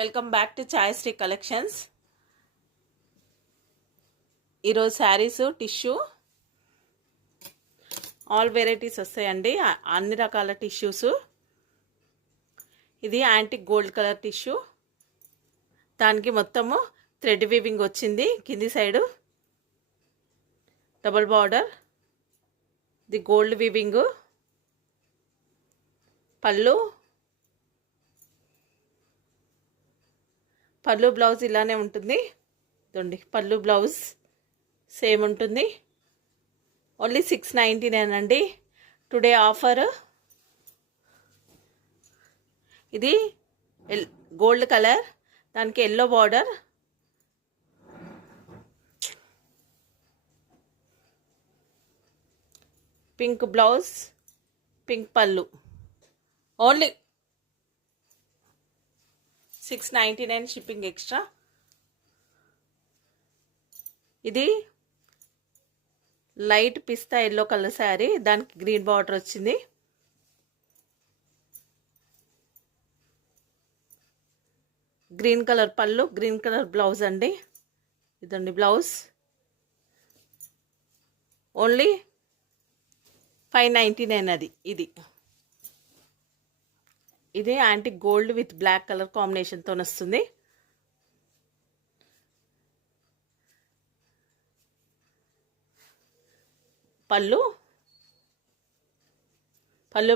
Welcome back to Chayashree collections. ఈరోజు sarees tissue all varieties వస్తాయండి. అన్ని రకాల టిష్యూస్. ఇది యాంటిక్ గోల్డ్ కలర్ టిష్యూ. దానికి మొత్తము థ్రెడ్ వీవింగ్ వచ్చింది. కింది సైడు డబుల్ బార్డర్, ఇది గోల్డ్ వీవింగ్. పళ్ళు బ్లౌజ్ ఇలానే ఉంటుంది. ఇదండి పళ్ళు బ్లౌజ్ సేమ్ ఉంటుంది. ఓన్లీ 699 అండి టుడే ఆఫర్. ఇది గోల్డ్ కలర్, దానికి yellow border, pink blouse, pink పళ్ళు. Only 699 shipping extra. ఇది light pista yellow colour saree, దానికి గ్రీన్ బార్డర్ వచ్చింది. గ్రీన్ కలర్ పళ్ళు, గ్రీన్ కలర్ బ్లౌజ్ అండి. ఇదండి బ్లౌజ్. ఓన్లీ 599 అది. ఇది antique gold with black colour కాంబినేషన్తో వస్తుంది. పళ్ళు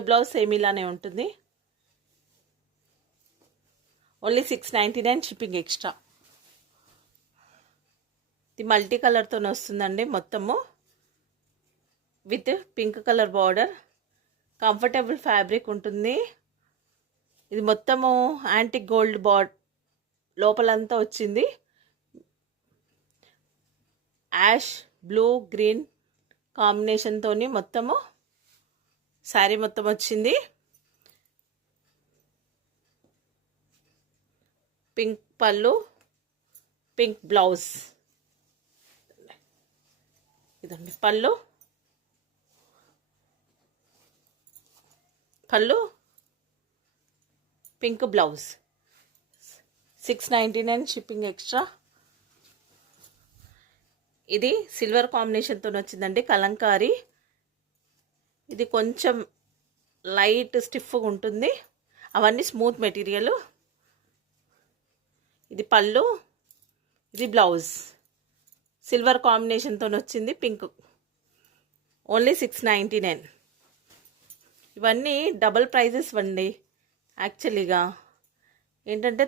బ్లౌజ్ సేమ్ ఇలానే ఉంటుంది. Only 699 shipping extra. ఇది మల్టీ కలర్తో వస్తుందండి. మొత్తము with pink colour border. Comfortable fabric ఉంటుంది. ఇది మొత్తము యాంటిక్ గోల్డ్ లోపలంతా వచ్చింది. యాష్ బ్లూ గ్రీన్ కాంబినేషన్తో మొత్తము శారీ మొత్తం వచ్చింది. పింక్ పళ్ళు, పింక్ బ్లౌజ్. ఇదండి పళ్ళు పింక్ బ్లౌజ్. 699 shipping extra. ఇది సిల్వర్ కాంబినేషన్తో వచ్చిందండి, కలంకారీ. ఇది కొంచెం లైట్ స్టిఫ్గా ఉంటుంది, అవన్నీ స్మూత్ మెటీరియల్. ఇది పళ్ళు, ఇది బ్లౌజ్. సిల్వర్ కాంబినేషన్తో వచ్చింది, పింక్. ఓన్లీ 699. ఇవన్నీ డబల్ ప్రైజెస్ అండి. యాక్చువల్లీగా ఏంటంటే